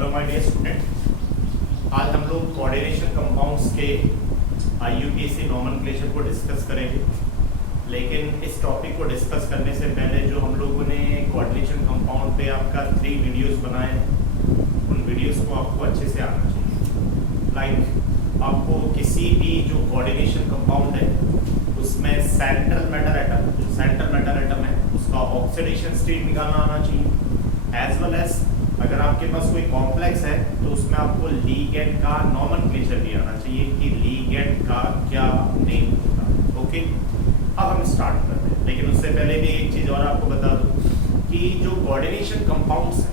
Hello my dear student, आज हम लोग कोऑर्डिनेशन कंपाउंड्स के यूपीएससी नॉमेनक्लेचर को डिस्कस करेंगे। लेकिन इस टॉपिक को डिस्कस करने से पहले जो हम लोगों ने कोऑर्डिनेशन कंपाउंड पे आपका 3 वीडियोस बनाए हैं, उन वीडियोस को आपको अच्छे से आना चाहिए। लाइक आपको किसी भी जो कोऑर्डिनेशन कंपाउंड है उसमें सेंट्रल मेटल एटम है उसका ऑक्सीडेशन स्टेट निकालना आना चाहिए। एज वेल एज अगर आपके पास कोई कॉम्प्लेक्स है तो उसमें आपको लिगेंड का नॉमेनक्लेचर भी आना चाहिए कि लिगेंड का क्या नेम होता है। ओके, अब हम स्टार्ट करते हैं। लेकिन उससे पहले भी एक चीज़ और आपको बता दूं कि जो कोऑर्डिनेशन कंपाउंड्स हैं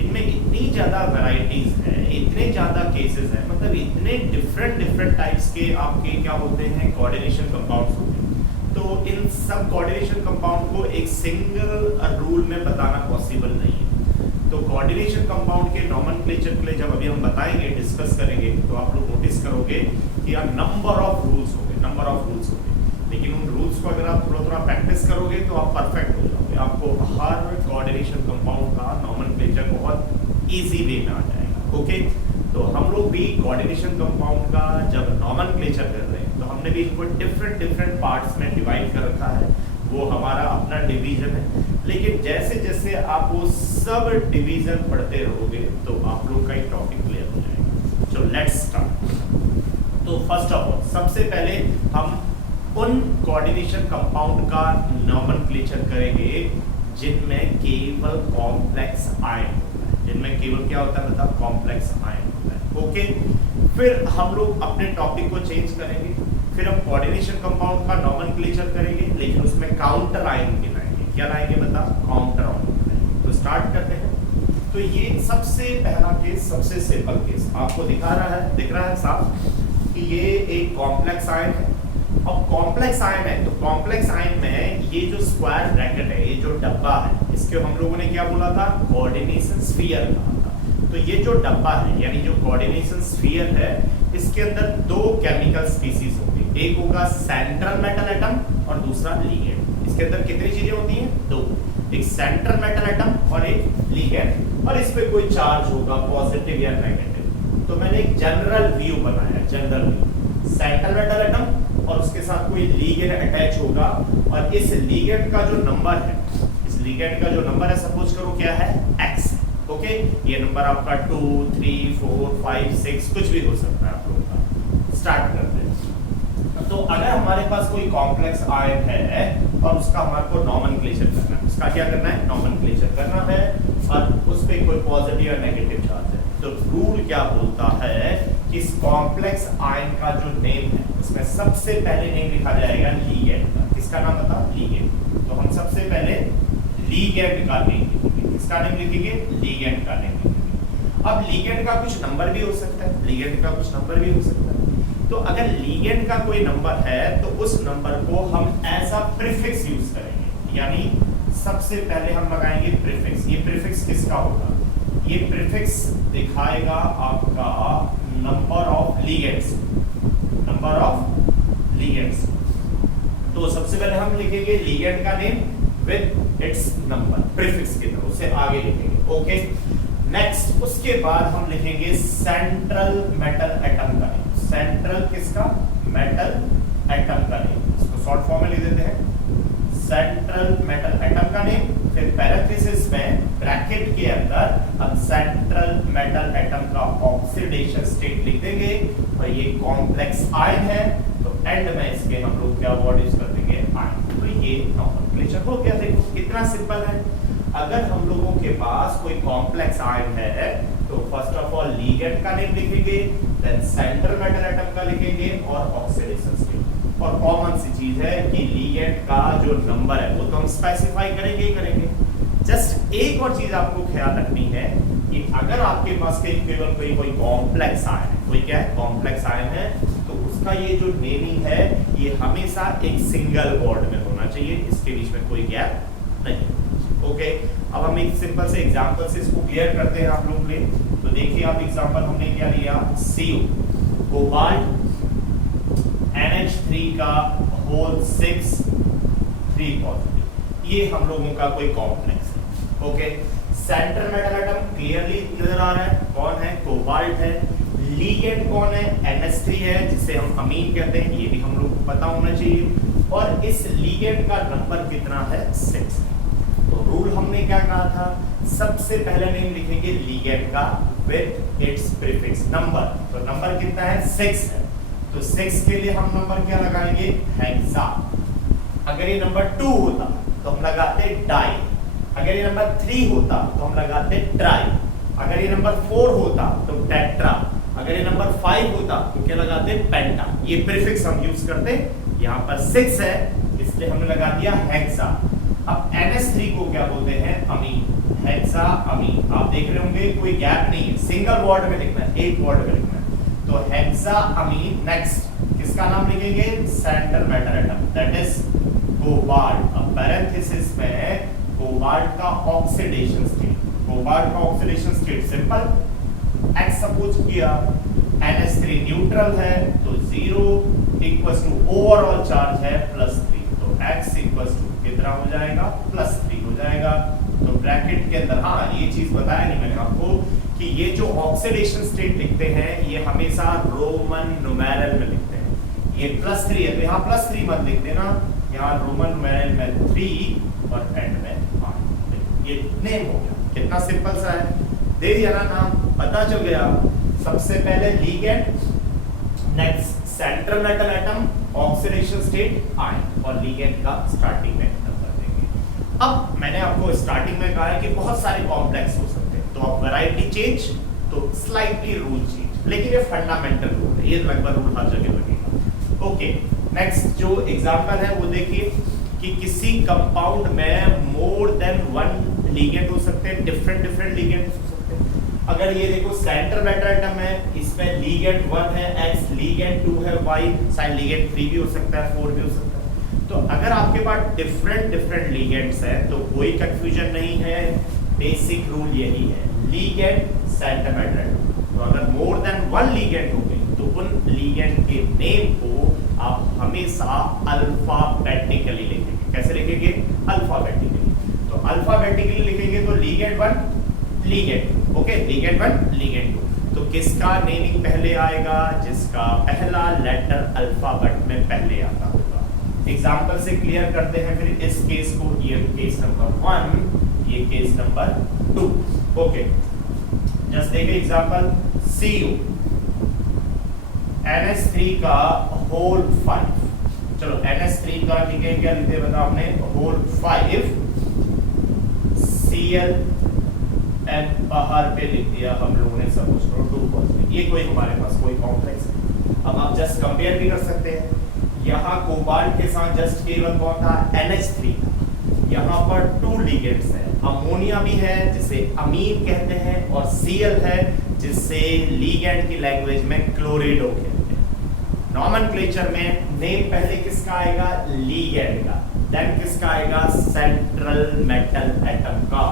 इनमें इतनी ज़्यादा वैरायटीज़ हैं, इतने ज़्यादा केसेस हैं, मतलब इतने डिफरेंट टाइप्स के आपके क्या होते हैं कोऑर्डिनेशन कंपाउंड्स होते हैं। तो इन सब कोऑर्डिनेशन कंपाउंड को एक सिंगल रूल में बताना पॉसिबल नहीं है। तो कोऑर्डिनेशन कंपाउंड के नॉमेनक्लेचर के लिए जब अभी हम बताएंगे, डिस्कस करेंगे, तो आप लोग नोटिस करोगे कि नंबर ऑफ रूल्स होंगे। लेकिन उन रूल्स को अगर आप थोड़ा प्रैक्टिस करोगे तो आप परफेक्ट हो जाओगे। आपको हर कोऑर्डिनेशन कंपाउंड का नॉमेनक्लेचर बहुत इजी वे में आ जाएगा। ओके, तो हम लोग भी कोऑर्डिनेशन कंपाउंड का जब नॉमेनक्लेचर कर रहे हैं तो हमने भी इनको डिफरेंट पार्ट्स में डिवाइड कर रखा है। वो हमारा अपना डिवीजन है। लेकिन जैसे जैसे आप वो सब डिवीजन पढ़ते रहोगे तो आप लोग का एक टॉपिक क्लियर हो जाएगा। So let's start. तो फर्स्ट ऑफ ऑल सबसे पहले हम उन कोऑर्डिनेशन कंपाउंड का नॉमेनक्लेचर करेंगे जिनमें केवल कॉम्प्लेक्स आयन होता है। जिनमें केवल क्या होता है बता, कॉम्प्लेक्स आयन होता है। ओके, फिर हम लोग अपने टॉपिक को चेंज करेंगे। फिर हम कोऑर्डिनेशन कंपाउंड का नॉमेनक्लेचर करेंगे, लेकिन उसमें काउंटर आयन गिनाएंगे। क्या लाएंगे बता, काउंटर आयन। तो स्टार्ट करते हैं। तो ये सबसे पहला केस, सबसे सिंपल केस आपको दिख रहा है साफ कि ये एक कॉम्प्लेक्स आयन है। अब कॉम्प्लेक्स आयन है तो कॉम्प्लेक्स आयन में ये जो स्क्वायर ब्रैकेट है, ये जो डब्बा है, इसके हम लोगों ने क्या बोला था, कोऑर्डिनेशन स्फीयर कहा था। तो ये जो डब्बा है यानी जो कोऑर्डिनेशन स्फीयर है, इसके अंदर 2 केमिकल स्पीसीज होंगे। एक होगा सेंट्रल मेटल एटम और दूसरा लिगेंड। इसके अंदर कितनी चीजें होती हैं, 2, एक सेंट्रल मेटल एटम और एक लिगेंड, और इस पे कोई चार्ज होगा पॉजिटिव या नेगेटिव। तो मैंने एक जनरल व्यू बनाया, general view, central metal atom और उसके साथ कोई लिगेंड अटैच होगा, और इस लिगेंड का जो नंबर है, सपोज करो क्या है, x। ओके, ये नंबर आपका 2, 3, 4, 5, 6 कुछ भी हो सकता है आप लोगों का। स्टार्ट करते हैं। तो अगर हमारे पास कोई कॉम्प्लेक्स आयन है और उसका हमारे को नॉमेनक्लेचर करना है, उसका क्या करना है, नॉमेनक्लेचर करना है, और उस पे कोई पॉजिटिव या नेगेटिव चार्ज है, तो रूल क्या बोलता है कि इस कॉम्प्लेक्स आयन का जो नेम है उसमें सबसे पहले नेम लिखा जाएगा लिगेंड का। किसका नाम बता, लिगेंड। तो हम सबसे पहले लिगेंड का नेम लिखेंगे। किसका नेम लिखेंगे, लिगेंड का नेम लिखेंगे। अब लिगेंड का कुछ नंबर भी हो सकता है, तो अगर लिगेंड का कोई नंबर है तो उस नंबर को हम एज अ प्रीफिक्स यूज करेंगे। यानी सबसे पहले हम लगाएंगे प्रीफिक्स। ये प्रीफिक्स किसका होगा, ये प्रीफिक्स दिखाएगा आपका नंबर ऑफ लिगेंड्स। तो सबसे पहले हम लिखेंगे लिगेंड का name with its number, prefix के तरह, उससे आगे लिखेंगे। ओके, नेक्स्ट उसके बाद हम लिखेंगे सेंट्रल मेटल एटम का नेम। सेंट्रल किसका, मेटल एटम का नेम, इसको शॉर्ट फॉर्म में लिख देते हैं, सेंट्रल मेटल एटम का नेम। फिर पैरेंथेसिस में ब्रैकेट के अंदर हम सेंट्रल मेटल एटम का ऑक्सीडेशन स्टेट लिख देंगे, और ये कॉम्प्लेक्स आयन है तो एंड में इसके हम लोग क्या वर्ड यूज कर देंगे, आयन। तो ये नॉमेनक्लेचर हो गया। देखो कितना सिंपल है। अगर हम लोगों के पास कोई कॉम्प्लेक्स आयन है तो फर्स्ट ऑफ ऑल लिगेंड का नेम लिखेंगे, देन सेंट्रल मेटल एटम का लिखेंगे और ऑक्सीडेशन स्टेट। और कॉमन सी चीज है कि लिगेंड का जो नंबर है वो तो हम स्पेसिफाई करेंगे। जस्ट एक और चीज आपको ख्याल रखनी है कि अगर आपके पास केवल कोई कॉम्प्लेक्स आयन है, कोई क्या है, कॉम्प्लेक्स आयन है, तो उसका ये जो नेमिंग है ये हमेशा एक सिंगल वर्ड में होना चाहिए, इसके बीच में कोई गैप नहीं। ओके, अब हम एक सिंपल से एग्जांपल से इसको क्लियर करते हैं आप लोगों के लिए। तो देखिए आप एग्जांपल हमने क्या लिया, Cu कोबाल्ट NH3 का होल 6 3 पॉजिटिव, ये हम लोगों का कोई कॉम्प्लेक्स है। Okay, central metal atom clearly नजर आ रहा है, कौन है? कोबाल्ट है। लीगेंड कौन है? NH3 है, जिसे हम अमीन कहते हैं, ये भी हम लोग को पता होना चाहिए। और इस लीगेंड का नंबर कितना है? 6। तो रूल हमने क्या कहा था? सबसे पहले नेम लिखेंगे लीगेंड का विद इट्स प्रीफिक्स नंबर। तो नंबर कितना है? 6 है। तो 6 के लिए हम नंबर क्या लगाएंगे? हेक्सा। अगर ये नंबर 2 होता तो हम लगाते डाई। अगर ये नंबर 3 होता तो हम लगाते ट्राई। अगर ये नंबर 4 होता तो टेट्रा। अगर ये नंबर 5 होता तो क्या लगाते? पेंटा। ये प्रीफिक्स हम यूज करते। यहाँ पर 6 है इसलिए हमने लगा दिया हेक्सा। अब NH3 को क्या बोलते हैं? अमीन। हेक्सा अमीन। आप देख रहे होंगे कोई गैप नहीं है, सिंगल वर्ड में लिखना है, एक वर्ड में लिखना है। तो हेक्सा अमीन। नेक्स्ट किसका नाम लिखेंगे? Central metal atom, that is cobalt. अब पैरेंथेसिस में कोबाल्ट का ऑक्सीडेशन स्टेट। कोबाल्ट का oxidation state simple. X suppose किया, NH3 न्यूट्रल है तो 0 इक्वल्स टू ओवरऑल चार्ज है +3। तो X इक्वल्स टू कितना हो जाएगा? +3 हो जाएगा। तो ब्रैकेट के अंदर, हाँ ये चीज बताया नहीं मैंने आपको कि ये जो ऑक्सीडेशन स्टेट लिखते हैं ये हमेशा रोमन न्यूमेरल में लिखते हैं। ये +3 है तो यहाँ +3 मत लिख देना, यहाँ रोमन न्यूमेरल में 3 और एंड में 5। ये नेम हो गया। कितना सिंपल सा है, दे दिया ना नाम, पता चल गया। सबसे पहले ligand, next central metal atom, oxidation state, ion, और लीगेंड का स्टार्टिंग में नंबर देंगे। अब मैंने आपको स्टार्टिंग में कहा है कि बहुत सारे कॉम्प्लेक्स हो सकते हैं, तो अब वैरायटी चेंज तो स्लाइटली रूल चेंज, लेकिन ये फंडामेंटल रूल है, ये लगभग रूल हर जगह लगेगा। ओके, नेक्स्ट जो एग्जांपल है वो देखिए कि किसी कंपाउंड में मोर देन 1 लीगेंड हो सकते हैं, डिफरेंट लीगेंड हो सकते हैं। अगर ये देखो सेंट्रल मेटल एटम है, इसमें लीगेंड 1 है X, लीगेंड 2 है Y, शायद लीगेंड 3 भी हो सकता है, 4 भी हो सकता है। तो अगर आपके पास डिफरेंट लीगेंड्स हैं तो कोई कंफ्यूजन नहीं है, बेसिक रूल यही है, लीगेंड सेंट्रल मेटल एटम। तो अगर मोर देन 1 लीगेंड हो गए तो उन लीगेंड के नेम को आप हमेशा अल्फाबेटिकली लिखेंगे। कैसे लिखेंगे? अल्फाबेटिकली। तो अल्फाबेटिकली लिखेंगे तो ligand 1 ligand, okay, ligand 1 ligand 2। तो किसका नेमिंग पहले आएगा? जिसका पहला लेटर अल्फाबेट में पहले आता होगा। एग्जांपल से क्लियर करते हैं फिर इस केस को। ये केस नंबर 1, ये केस नंबर 2। ओके, जस्ट देखिए एग्जांपल Cu NH3 का होल 5। चलो NH3 का ठीक है, क्या लिखे बताओ हमने? होल 5 Cl एंड बाहर पे लिख दिया हम लोगों ने, सपोज करो 2%। ये कोई हमारे पास कोई कॉम्प्लेक्स है। अब आप जस्ट कंपेयर भी कर सकते हैं। यहाँ कोबाल्ट के साथ जस्ट केवल कौन था? NH3 था। यहाँ पर 2 लीगेंड्स है, अमोनिया भी है जिसे अमीन कहते हैं, और Cl है जिससे लीगेंड की लैंग्वेज में क्लोरिडो कहते हैं। नॉमेनक्लेचर में नेम पहले किसका आएगा? लीगेंड का, देन किसका आएगा? सेंट्रल मेटल एटम का।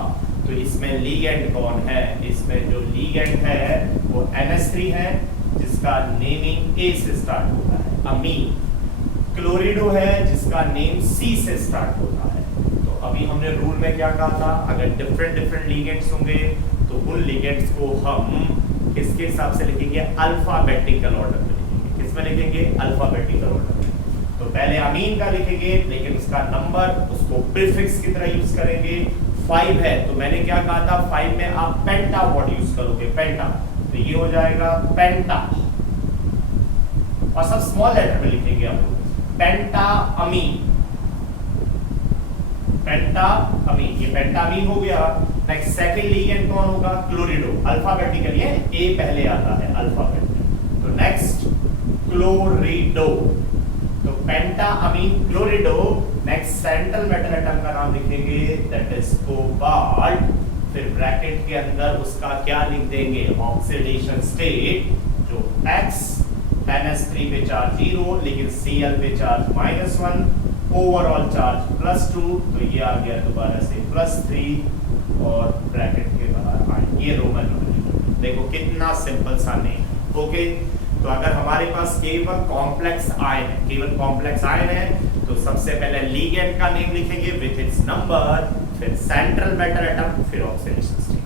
तो इसमें लीगेंड कौन है? इसमें जो लीगेंड है वो NH3 है जिसका नेमिंग A से स्टार्ट होता है, अमीन। क्लोरिडो है जिसका नेम C से स्टार्ट होता है। तो अभी हमने रूल में क्या कहा था? अगर डिफरेंट लीगेंड्स होंगे तो उन लीगेंड्स को हम किसके हिसाब से लिखेंगे? अल्फाबेटिकल ऑर्डर में लिखेंगे। किसमें लिखेंगे? अल्फाबेटिकल ऑर्डर में। तो पहले अमीन का लिखेंगे, लेकिन उसका नंबर, उसको प्रीफिक्स की तरह यूज करेंगे। 5 है तो मैंने क्या कहा था? 5 में आप पेंटा वर्ड यूज करोगे, पेंटा, तो ये हो जाएगा पेंटा। और सब स्मॉल लेटर में लिखेंगे आप लोग, पेंटा अमीन, पेंटा अमीन। ये पेंटा अमीन हो गया। नेक्स्ट सेकंड लीगेंड कौन होगा? क्लोरिडो। अल्फाबेटिकली है, ए पहले आता है अल्फाबेट में। तो नेक्स्ट क्लोरिडो, तो पेंटा अमीन क्लोरिडो। नेक्स्ट सेंट्रल मेटल एटम का नाम लिखेंगे, दैट इज कोबाल्ट। फिर ब्रैकेट के अंदर उसका क्या लिख देंगे? ऑक्सीडेशन स्टेट, जो X NH3 पे चार्ज 0, लेकिन Cl पे चार्ज -1, ओवरऑल चार्ज +2, तो ये आ गया दोबारा से +3 और ब्रैकेट के बाहर आए। ये रोमन नंबर। देखो कितना सिंपल सा नेम। ओके, तो अगर हमारे पास केवल कॉम्प्लेक्स आयन है तो सबसे पहले लीगेंड का नेम लिखेंगे विथ इट्स नंबर, फिर सेंट्रल मेटल एटम, फिर ऑक्सीडेशन स्टेट।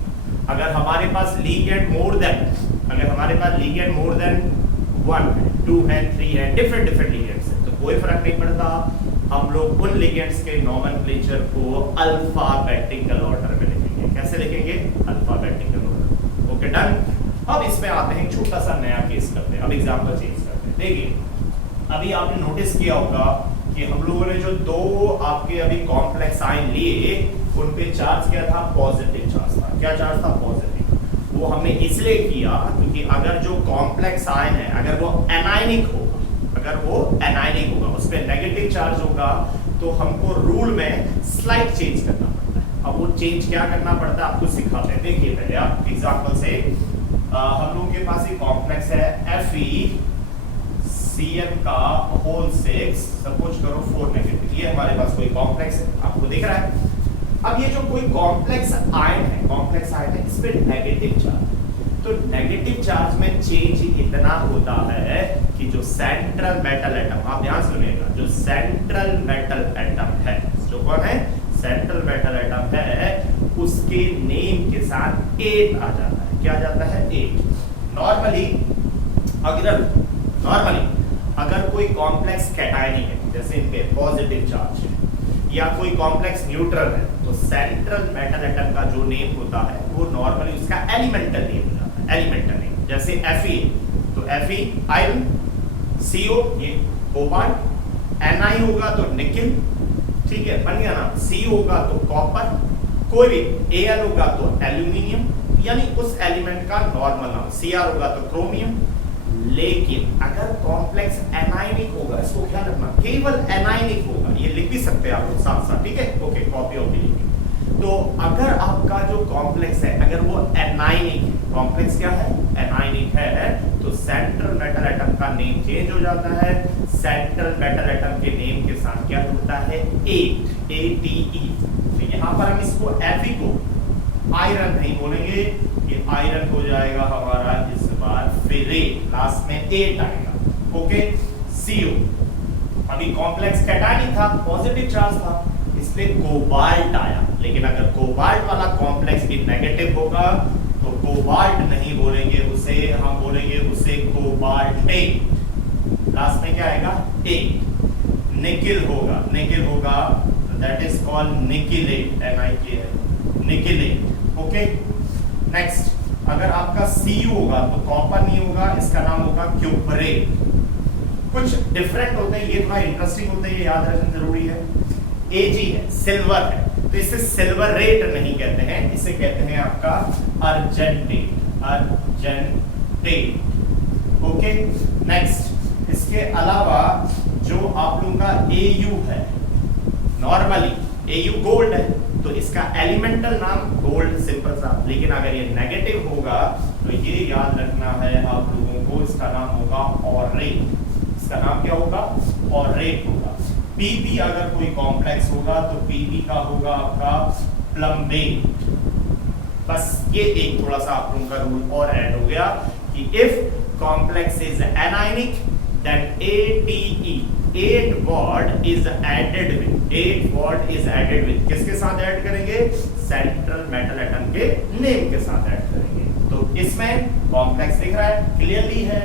अगर हमारे पास लिगेंड मोर देन 1 है, 2 है, 3 है, डिफरेंट लिगेंड्स है, तो कोई फर्क नहीं पड़ता, हम लोग उन लिगेंड्स के नोमेनक्लेचर को अल्फाबेटिकल ऑर्डर में लिखेंगे। कैसे लिखेंगे? Alphabetical order. Okay, done. अब इसमें आते हैं, छोटा सा नया केस करते हैं, अब एग्जांपल चेंज करते हैं। देखिए, अभी आपने नोटिस किया होगा कि हम लोगों ने जो दो आपके अभी कॉम्प्लेक्स आयन लिए, उन पे चार्ज क्या था? पॉजिटिव चार्ज था। क्या चार्ज था? पॉजिटिव। वो हमने इसलिए किया क्योंकि अगर जो कॉम्प्लेक्स आयन है, अगर वो एनायनिक होगा, उस पे नेगेटिव चार्ज होगा, तो हमको रूल में स्लाइड चेंज करना पड़ता है। अब वो चेंज क्या करना पड़ता है आपको सिखाते हैं। देखिए पहले आप एग्जांपल से, हम लोगों के पास एक कॉम्प्लेक्स है FeCN का होल 6, सपोज करो 4 नेगेटिव। ये हमारे पास कोई कॉम्प्लेक्स है, आपको दिख रहा है। अब ये जो कोई कॉम्प्लेक्स आयन है, इस पे नेगेटिव चार्ज, तो नेगेटिव चार्ज में चेंज इतना होता है कि जो सेंट्रल मेटल एटम, आप ध्यान सुनिएगा, जो सेंट्रल मेटल एटम है, जो कौन है? सेंट्रल मेटल एटम है, उसके नेम के साथ 8 आ जाता है। क्या आ जाता है? 8। नॉर्मली अगर कोई कॉम्प्लेक्स कैटायनिक है, जैसे इनके पॉजिटिव चार्ज है, या कोई कॉम्प्लेक्स न्यूट्रल है, तो सेंट्रल मेटल एटम का जो नेम होता है वो नॉर्मली उसका एलिमेंटल नेम हो जाता है। एलिमेंटल नेम, जैसे Fe, तो Fe आयरन, CO ये कोबाल्ट, Ni होगा तो निकिल, ठीक है, बन गया ना। C होगा तो कॉपर, कोई भी Al होगा तो एल्यूमिनियम, यानी उस एलिमेंट का नॉर्मल नाम। Cr होगा तो क्रोमियम। लेकिन अगर कॉम्प्लेक्स एनायनिक होगा, इसको ख्याल रखना, केवल एनायनिक होगा, ये लिख भी सकते हैं आप लोग साथ साथ, ठीक है, ओके, कॉपी ऑफ लिखेंगे। तो अगर आपका जो कॉम्प्लेक्स है, अगर वो एनायनिक है, कॉम्प्लेक्स क्या है? एनायनिक है, तो सेंट्रल मेटल एटम का नेम चेंज हो जाता है। सेंट्रल मेटल एटम के नेम के साथ क्या जुड़ता है? 8, ATE। तो यहाँ पर हम इसको Fe को आयरन नहीं बोलेंगे, ये आयरन हो जाएगा हमारा इस बार फेरेट, लास्ट में 8 आएगा। ओके, CO अभी कॉम्प्लेक्स कैटायनिक था, पॉजिटिव चार्ज था, इसलिए कोबाल्ट आया। लेकिन अगर कोबाल्ट वाला कॉम्प्लेक्स भी नेगेटिव होगा तो कोबाल्ट नहीं बोलेंगे उसे, हम बोलेंगे उसे कोबाल्टेट। लास्ट में क्या आएगा? 8। निकिल होगा दैट इज कॉल्ड निकिलेट, NiK है, निकिलेट। ओके, नेक्स्ट, अगर आपका Cu होगा तो कॉपर नहीं होगा, इसका नाम होगा क्यूपरेट। कुछ डिफरेंट होते हैं, ये थोड़ा इंटरेस्टिंग होते हैं, ये याद रखना जरूरी है। Ag है, सिल्वर है, तो इसे सिल्वरेट नहीं कहते हैं, इसे कहते हैं आपका अर्जेंटेट। ओके, नेक्स्ट, इसके अलावा जो आप लोगों का Au है, नॉर्मली Au गोल्ड है, तो इसका एलिमेंटल नाम गोल्ड, सिंपल सा। लेकिन अगर ये नेगेटिव होगा तो ये याद रखना है आप लोगों को, इसका नाम होगा ऑरेट। इसका नाम क्या होगा? ऑरेट होगा। Pb अगर कोई कॉम्प्लेक्स होगा तो Pb का होगा आपका प्लम्बेट। बस ये एक थोड़ा सा आप लोगों का रूल और ऐड हो गया कि if complex is anionic then ATE, 8 word is added with, किसके साथ ऐड करेंगे? सेंट्रल मेटल एटम के नेम के साथ ऐड करेंगे। तो इसमें कॉम्प्लेक्स दिख रहा है, क्लियरली है,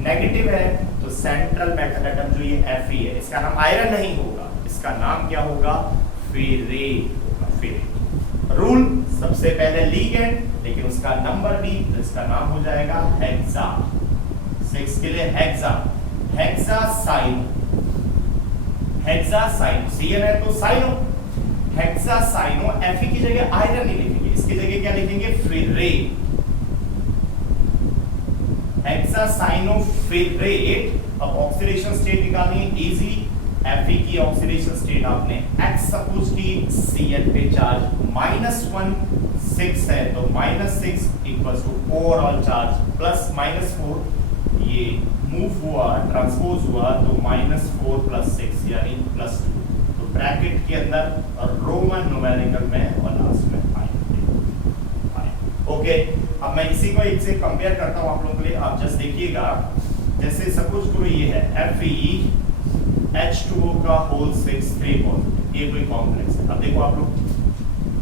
नेगेटिव है, तो सेंट्रल मेटल एटम जो ये Fe है, इसका नाम आयरन नहीं होगा, इसका नाम क्या होगा? फेरेट होगा, फेरेट। रूल, सबसे पहले लिगेंड, लेकिन उसका नंबर भी, तो इसका नाम हो जाएगा हेक्सा। 6 के लिए हेक्सा, हेक्सासाइनो, Cn है तो साइनो, हेक्सासाइनो। Fe की जगह आयरन नहीं लिखेंगे, इसकी जगह क्या लिखेंगे? Ferrate, hexacyano ferrate. अब ऑक्सीडेशन स्टेट निकालनी है, इजी। Fe की ऑक्सीडेशन स्टेट आपने X सपोज की, Cn पे चार्ज -1, 6 है तो -6 इक्वल्स टू ओवरऑल चार्ज +-4, ये मूव हुआ, ट्रांसपोज हुआ, तो -4 + 6 यानी +2। तो ब्रैकेट के अंदर रोमन न्यूमेरिकल में और लास्ट में आए। ओके, अब मैं इसी को एक से कंपेयर करता हूं आप लोगों के लिए, आप जस्ट देखिएगा। जैसे सपोज करो ये है FeH2O का होल 6 3 बॉन्ड, ये कोई कॉम्प्लेक्स है। अब देखो आप लोग,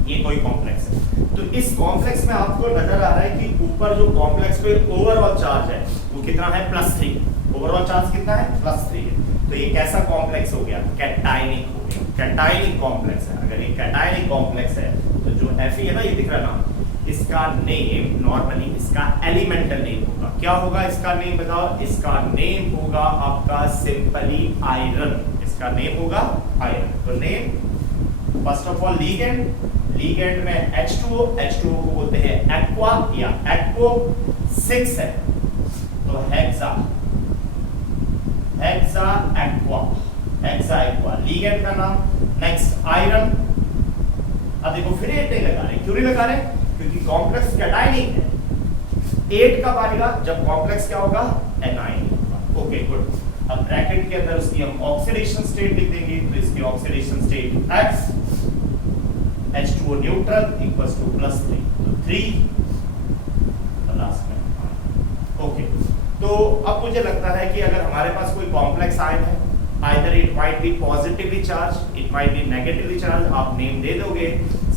ये कोई कॉम्प्लेक्स है। तो इस कॉम्प्लेक्स में आपको नजर आ रहा है कि ऊपर जो कॉम्प्लेक्स पे ओवरऑल चार्ज है वो कितना है, +3। ओवरऑल चार्ज कितना है, +3 है। तो ये कैसा कॉम्प्लेक्स हो गया, कैटायनिक हो गया, कैटायनिक कॉम्प्लेक्स है। अगर ये कैटायनिक कॉम्प्लेक्स है तो जो Fe है ना, ये दिख रहा नाम, इसका नेम नॉर्मली इसका एलिमेंटल नेम होगा। क्या होगा इसका नेम बताओ, इसका नेम होगा आपका सिंपली आयरन। इसका नेम होगा आयरन। तो name first of all ligand में H2O को बोलते हैं एक्वा या एक्वो। 6 है तो हेक्सा एक्वा लीगेंड का नाम। Next iron. अब देखो फिर 8 नहीं लगा रहे, क्यों नहीं लगा रहे, क्योंकि कॉम्प्लेक्स कैटायनिक है। 8 कब आएगा, जब कॉम्प्लेक्स क्या होगा, एनायनिक होगा। Okay good. अब ब्रैकेट के अंदर उसकी हम ऑक्सीडेशन स्टेट लिख देंगे। तो इसकी oxidation state X H2O neutral equals to +3, तो 3 लास्ट में। ओके, तो अब मुझे लगता है कि अगर हमारे पास कोई कॉम्प्लेक्स आयन है, either it might be positively charge, it might be negatively charge, आप नेम दे दोगे।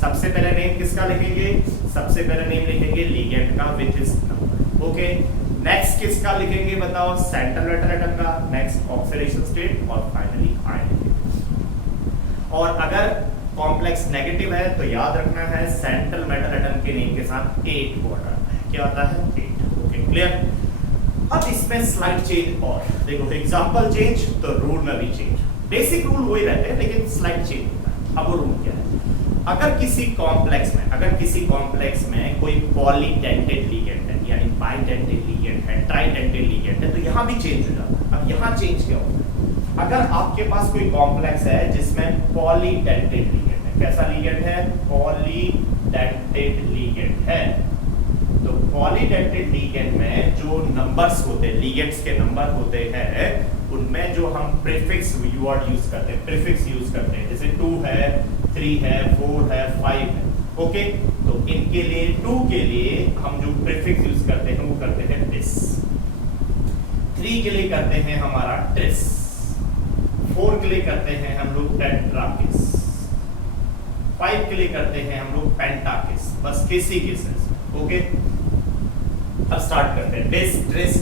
सबसे पहले नेम किसका लिखेंगे, सबसे पहले नेम लिखेंगे लीगेंड का with his number. Okay, next किसका लिखेंगे बताओ, सेंट्रल मेटल एटम का। नेक्स्ट ऑक्सीडेशन स्टेट और फाइनली आयन। और अगर कॉम्प्लेक्स नेगेटिव है तो याद रखना है सेंट्रल मेटल एटम के नेम के साथ 8 वर्ड आता है। क्या आता है, 8। Okay clear. अब इसमें स्लाइड चेंज और देखो, एग्जांपल चेंज तो रूल में भी चेंज। बेसिक रूल वही रहते हैं लेकिन स्लाइड चेंज होता है। अब वो रूल क्या है, अगर किसी कॉम्प्लेक्स में कोई पॉलीडेंटेड लीगेंड है, यानी बाइडेंटेड लीगेंड है, ट्राइडेंटेड लीगेंड है, तो यहाँ भी चेंज हो जाता है। अब यहाँ चेंज क्या होता है, अगर आपके पास कोई कॉम्प्लेक्स है जिसमें पॉलीडेंटेड लीगेंड है, कैसा लीगेंड है, पॉलीडेंटेड लीगेंड है, तो पॉलीडेंटेड लीगेंड में जो नंबर्स होते हैं, लीगेंड्स के नंबर होते हैं, उनमें जो हम प्रीफिक्स वर्ड यूज करते हैं, प्रीफिक्स यूज करते हैं, जैसे 2 है, 3 है, 4 है, 5 है। ओके, तो इनके लिए 2 के लिए हम जो प्रीफिक्स यूज करते हैं वो करते हैं डिस, 3 के लिए करते हैं हमारा ट्रिस, 4 के लिए करते हैं हम लोग टेट्राकिस, 5 के लिए करते हैं हम लोग पेंटाकिस। बस किसी केसेस। ओके, अब स्टार्ट करते हैं डिस, ट्रिस,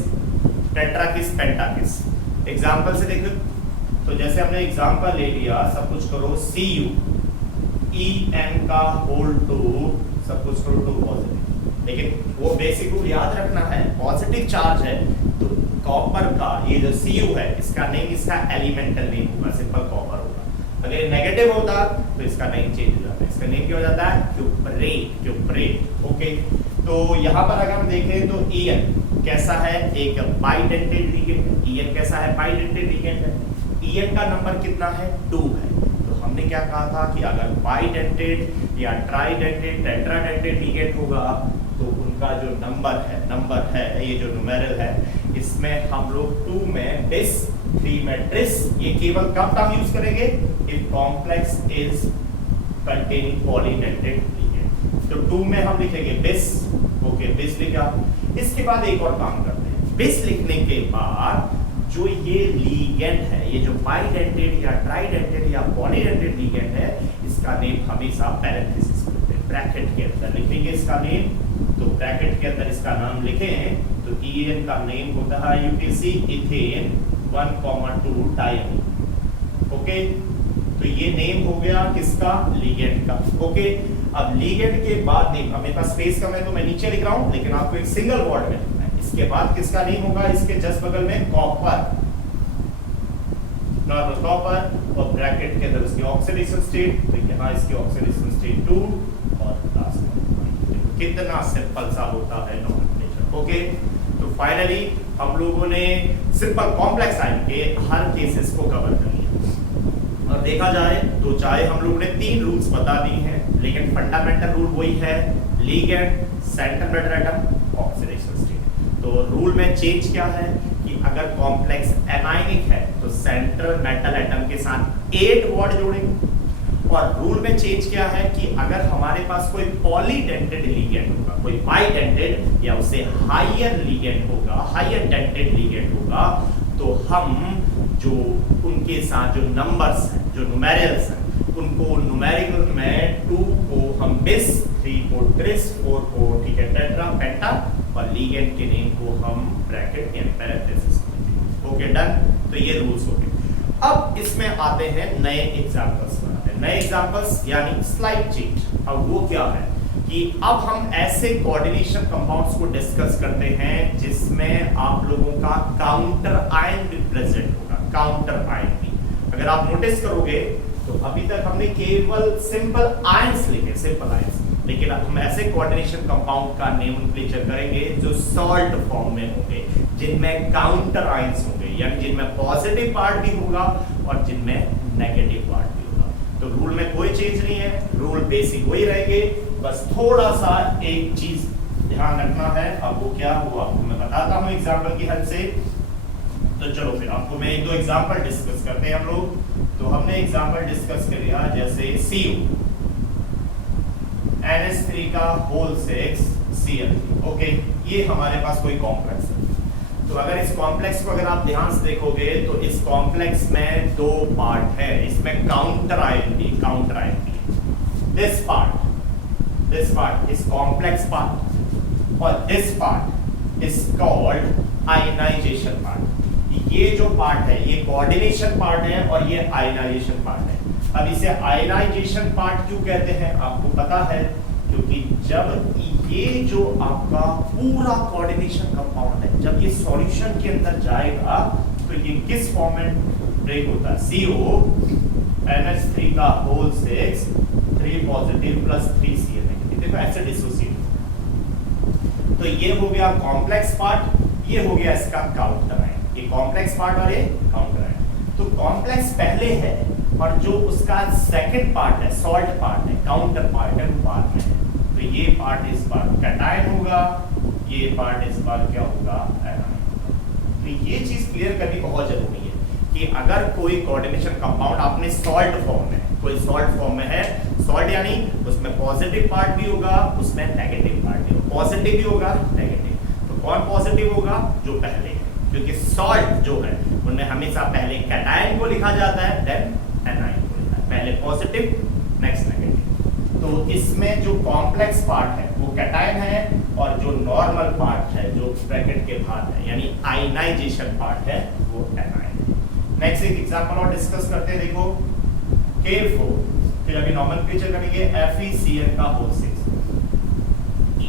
टेट्राकिस, पेंटाकिस। एग्जांपल से देखो, तो जैसे हमने एग्जांपल ले लिया, सब कुछ करो Cu En का होल 2, सब कुछ करो 2 पॉजिटिव। लेकिन वो बेसिक रूल याद रखना है, पॉजिटिव चार्ज है तो कॉपर का ये जो Cu है, इसका नेम इसका एलिमेंटल नेम होगा, सिंपल कॉपर होगा। अगर नेगेटिव होता तो इसका नेम चेंज हो जाता है, इसका नेम क्या हो जाता है, क्यूपरेट। ओके, तो यहाँ पर अगर हम देखें तो En कैसा है, एक बाइडेंटेड लीगेंड है। En कैसा है, बाइडेंटेड लीगेंड है। En का नंबर कितना है, 2 है। तो हमने क्या कहा था कि अगर बाइडेंटेड या ट्राइडेंटेड, टेट्राडेंटेड लीगेंड होगा तो उनका जो नंबर है, ये जो न्यूमेरल है, इसमें हम लोग 2 में डिस, 3 में ट्रिस। ये केवल कब टर्म यूज करेंगे, if complex is containing polydentate ligand. तो 2 में हम लिखेंगे बिस। ओके, बिस लिखा। इसके बाद एक और काम करते हैं, बिस लिखने के बाद जो ये लीगेंड है, ये जो बाइडेंटेड या ट्राइडेंटेड या पॉलीडेंटेड लीगेंड है, इसका नेम हमेशा पैरेंथेसिस में होते हैं, ब्रैकेट के अंदर लिखेंगे इसका नेम। तो ब्रैकेट के अंदर इसका नाम लिखें तो En का नेम होता है यूटीसी इथेन 1,2 डायमीन। ओके, तो ये नेम हो गया किसका, लीगेंड का। ओके, अब लीगेंड के बाद नेम, अब मेरे पास स्पेस कम है तो मैं नीचे लिख रहा हूं, लेकिन आपको एक सिंगल वर्ड में लिखना है। इसके बाद किसका नेम होगा, इसके जस्ट बगल में कॉपर, नॉर्मल कॉपर, और ब्रैकेट के अंदर उसकी ऑक्सीडेशन स्टेट, तो यहाँ इसकी ऑक्सीडेशन स्टेट 2 और लास्ट में। कितना सिंपल सा होता है नोमेनक्लेचर। ओके, तो फाइनली हम लोगों ने सिंपल कॉम्प्लेक्स आयन के हर केसेस को कवर कर लिया। और देखा जाए तो चाहे हम लोगों ने 3 रूल्स बता दी हैं, लेकिन फंडामेंटल रूल वही है, ligand, central metal atom, oxidation state. तो रूल में चेंज क्या है कि अगर कॉम्प्लेक्स एनायनिक है तो सेंट्रल मेटल एटम के साथ 8 वर्ड जोड़ेंगे। और रूल में चेंज क्या है कि अगर हमारे पास कोई पॉलीडेंटेड लीगेंड होगा, कोई बाइडेंटेड या उससे हायर लीगेंड होगा, हायर डेंटेड लीगेंड होगा, तो हम जो उनके साथ जो नंबर्स हैं, जो न्यूमेरल्स हैं, उनको न्यूमेरिकल में 2 को हम बिस, 3 को ट्रिस, 4 को ठीक है टेट्रा पेंटा और लिगेंड के नेम को हम ब्रैकेट यानी पैरेंथेसिस। Okay done. तो ये रूल्स हो गए। अब इसमें आते हैं नए एग्जांपल्स बनाते हैं। नए एग्जांपल्स यानी स्लाइड चेंज। अब वो क्या है कि अब हम ऐसे कोऑर्डिनेशन कंपाउंड्स को डिस्कस करते हैं जिसमें आप लोगों का काउंटर आयन भी प्रेजेंट होगा। काउंटर आयन भी अगर आप नोटिस करोगे तो अभी तक हमने केवल सिंपल आयंस लिखे, सिंपल आयंस, लेकिन अब हम ऐसे कोऑर्डिनेशन कंपाउंड का नोमेनक्लेचर करेंगे जो सॉल्ट फॉर्म में होंगे, जिनमें काउंटर आयंस होंगे, यानी जिनमें पॉजिटिव पार्ट भी होगा और जिनमें नेगेटिव पार्ट भी होगा। तो रूल में कोई चेंज नहीं है, रूल बेसिक वही रहेंगे, बस थोड़ा सा एक चीज ध्यान रखना है। अब वो क्या हुआ आपको मैं बताता हूं एग्जांपल की हेल्प से। तो चलो फिर आपको मैं एक दो एग्जांपल डिस्कस करते हैं हम लोग। तो हमने एग्जांपल डिस्कस कर लिया जैसे CU NH3 का होल 6 Cl। ओके, ये हमारे पास कोई कॉम्प्लेक्स है। तो अगर इस कॉम्प्लेक्स को अगर आप ध्यान से देखोगे तो इस कॉम्प्लेक्स में 2 पार्ट है, इसमें काउंटर आयन भी, काउंटर आयन भी। This part is complex part और this part is called ionisation part. ये जो पार्ट है ये कोऑर्डिनेशन पार्ट है और ये आयनाइजेशन पार्ट है। अब इसे आयनाइजेशन पार्ट क्यों कहते हैं आपको पता है, क्योंकि जब ये जो आपका पूरा कोऑर्डिनेशन कंपाउंड है जब ये सॉल्यूशन के अंदर जाएगा तो ये किस फॉर्म में ब्रेक होता है, CO NH3 का whole 6 3 positive plus 3 Cl negative. देखो ऐसे डिसोसिएट। तो ये हो गया कॉम्प्लेक्स पार्ट, ये हो गया इसका काउंटर आयन। ये कॉम्प्लेक्स पार्ट और ये काउंटर आयन। तो कॉम्प्लेक्स पहले है और जो उसका सेकंड पार्ट है, सॉल्ट पार्ट है, काउंटर पार्ट है, वो बाद में है। तो ये पार्ट इस बार कैटायन होगा, ये पार्ट इस बार क्या होगा, एनायन। तो ये चीज क्लियर करनी बहुत जरूरी है कि अगर कोई कोऑर्डिनेशन कंपाउंड आपने सॉल्ट फॉर्म में, कोई सॉल्ट फॉर्म में है, सॉल्ट यानी उसमें पॉजिटिव पार्ट भी होगा, उसमें नेगेटिव पार्ट भी होगा, पॉजिटिव भी होगा, नेगेटिव। तो कौन पॉजिटिव होगा, जो पहले है, क्योंकि सॉल्ट जो है उनमें हमेशा पहले कैटायन को लिखा जाता है, देन एनायन को लिखा है, पहले पॉजिटिव नेक्स्ट नेगेटिव। तो इसमें जो कॉम्प्लेक्स पार्ट है वो कैटायन है और जो नॉर्मल पार्ट है जो ब्रैकेट के बाहर है यानी आयनाइजेशन पार्ट है वो एनायन है। नेक्स्ट एक एग्जांपल और डिस्कस करते हैं। देखो K4, फिर अभी नोमेनक्लेचर करेंगे FeCl का होल 6।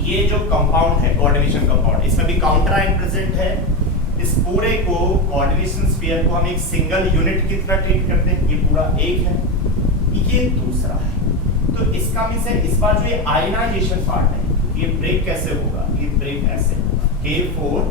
ये जो कंपाउंड है कोऑर्डिनेशन कंपाउंड, इसमें भी काउंटर आयन प्रेजेंट है। इस पूरे को कोऑर्डिनेशन स्फीयर को हम एक सिंगल यूनिट की तरह ट्रीट करते हैं। ये पूरा एक है, ये दूसरा है। तो इसका मींस है इस बार जो ये आयनाइजेशन पार्ट है ये ब्रेक कैसे होगा, ये ब्रेक ऐसे होगा। K4